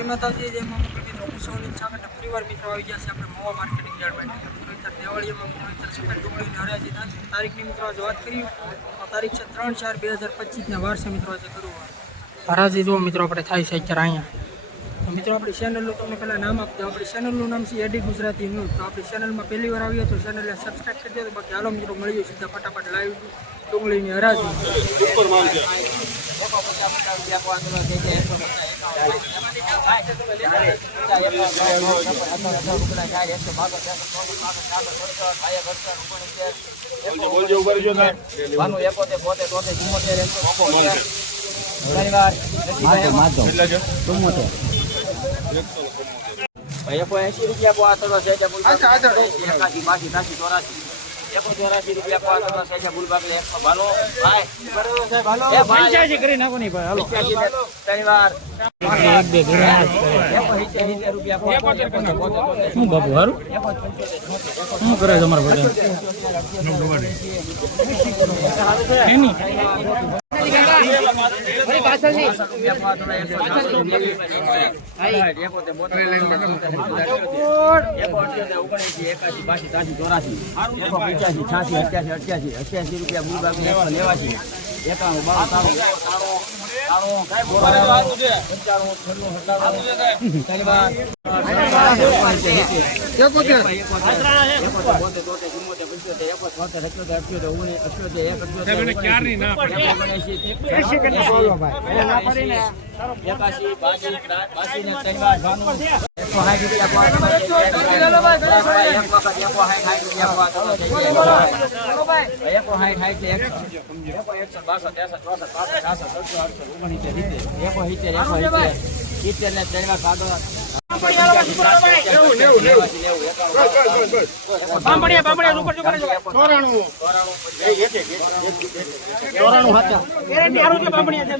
જય માતાજી જય મા મોકલ મિત્રો હું સોની ચાકટ પરિવાર મિત્રો આવી ગયા છે આપણે મોવા માર્કેટિંગ યાર્ડમાં મિત્રો અત્યારે દિવાળીમાં મિત્રો અત્યારે સફેદ ડુંગળીની હરાજી છે. તારીખની મિત્રો આજે વાત કરી તારીખ છે ત્રણ ચાર બે હજાર પચીસના વાર છે મિત્રો આજે કરવું હરાજી જુઓ મિત્રો આપણે થાય છે અત્યારે અહીંયા. તો મિત્રો આપણી ચેનલનું તમને પહેલાં નામ આપજો આપણી ચેનલનું નામ છે એડી ગુજરાતી ન્યૂઝ તો આપણી ચેનલમાં પહેલી વાર આવીએ તો ચેનલને સબસ્ક્રાઈબ કરી તો બાકી હાલો મિત્રો મળીએ સીધા ફટાફટ લાઈવ ડુંગળીની હરાજી. ભાનું એકોતેર, બોતેર, તોતેર, ચુમ્મોતેર, એકસો ચુમ્મોતેર. ઘણીવાર ચુમ્મોતેર. ભાઈ, એકો એંશી રૂપિયા છે, જે બુલબાગ ને એકસો ભાનું. લેવા છે ભાઈ, પંચ્યાશી ને ત્રણવાર. એકો સિત્તેર, સિત્તેર રૂપિયા પોવા થતો છે, એકો બોતેર, બોતેર. બાપુ હારું એકો છોતેર, એકો શું કરે ને બધા એની ને બાસઠ ત્રેસઠ ચોસઠ પાસઠ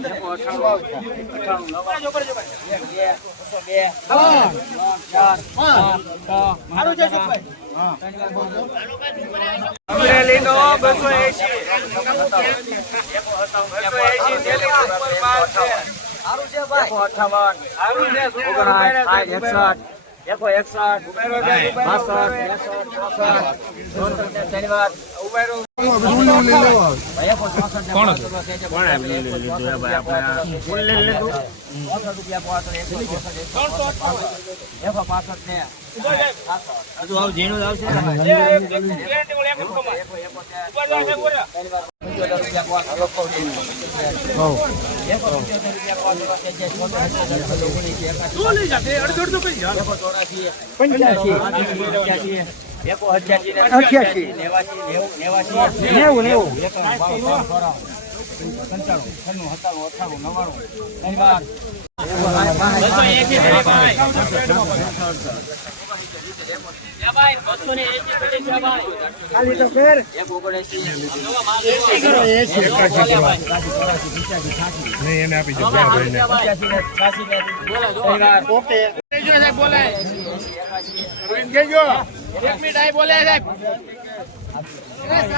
છાસઠ સત્તર અડસઠ ઓગણીસેર સિત્તેર સિત્તેર ને ત્રણ વાર સાદો ચોરાણું હતા એકસો એકસઠ. બાસઠ ત્રેસઠ ચોસઠ શનિવાર એકસો પાસઠ ને હજુ આવું ઝીણું આવશે અઠ્યાસી નેવું નેવું. પંચાણું. છન્નું સત્તાણું અઠાણું નવ્વાણું નહીં આપી દો ભાઈને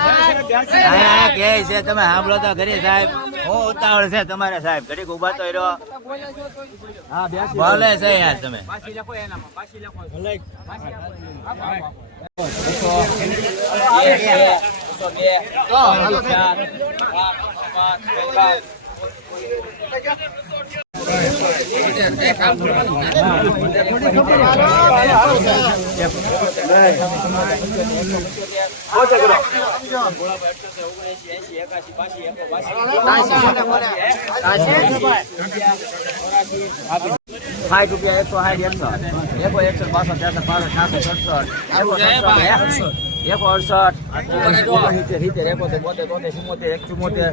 પંચ્યાસી ને છ્યાસી ને હા કે છે તમે સાંભળો તો ઘરે સાહેબ હું ઉતાવળ છે તમારે સાહેબ ઘડીક ઊભા તો રહ્યો હા છે યાર તમે પાછી લખો એનામાં પાછી લખો સાઠ રૂપિયા એકસો સાઠ એકસો એકો એકસો બાસઠ ત્રેસઠ પાસઠ સાતસો સડસઠ એકો અડસઠ. ઓગણસિત્તેર સિત્તેર એકોતેર બોતેર તોતેર ચુમ્મોતેર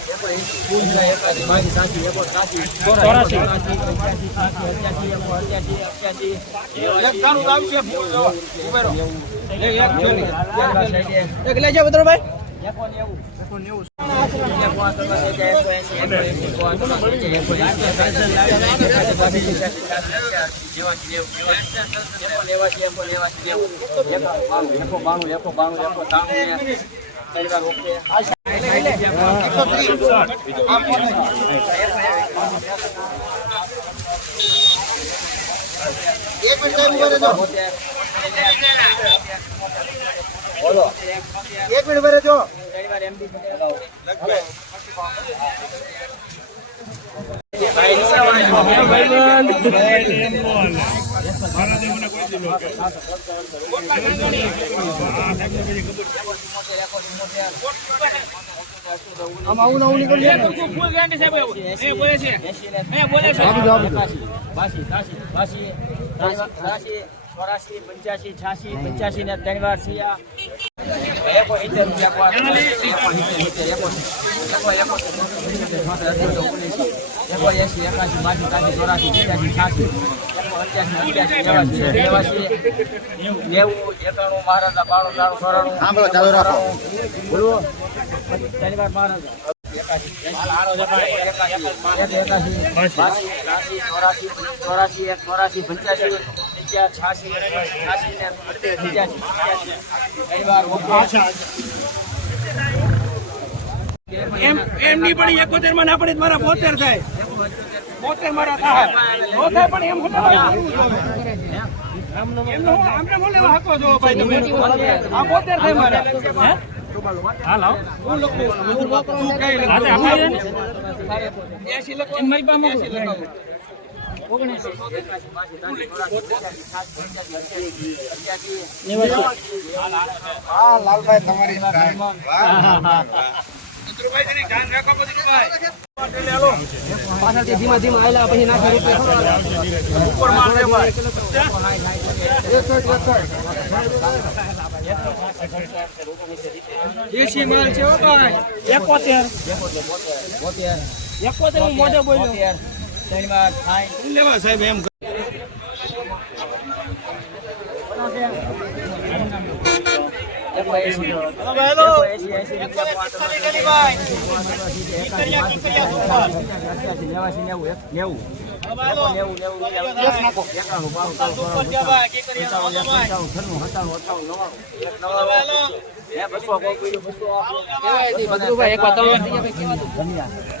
એક ચુમ્મોતેર ધન્યવાદ અડસઠ પંચાણું એક મિનિટ ભરે જો પંચ્યાસી છ્યાસી પંચ્યાસી ને ત્રણ વાર સિયા એકો સિત્તેર રૂપિયા એકો એકો એકો એસી એકાસી બાસી ત્રાસી ચોરાસી પંચ્યાસી છ્યાસી એકો અઠ્યાસી અઠ્યાસી નેવાસી નેવાસી નેવું એકાણું મહારાજા બાણું ત્રાણું ચોરાણું સાંભળો, ચાલુ રાખો. બોલો ત્રણ વાર મહારાજા એકાસી એકાસી બાસી ત્રાસી ચોરાસી ચોરાસી એક ચોરાસી પંચ્યાસી છાસી છ્યાસી ને પંચ્યાસી વાર એમ એમની પણ એકોતેરમાં ના મારા બોતેર થાય. બોતેર મારા થાય નો થાય પણ એમ હું એમનો આમને લેવા હકો છો ભાઈ તમે? આ પોતે થાય મારા. હે? હાલ તું કઈ. એસી લખો. મારી પાસે લાલભાઈ તમારી રાખો પાછળથી ધીમા ધીમા આવેલા પછી નાખી રૂપિયા લેવા સાહેબ એમ એકો એસી એકો એસી એસી રૂપિયા નેવાસી નેવું એક નેવું એકો નેવું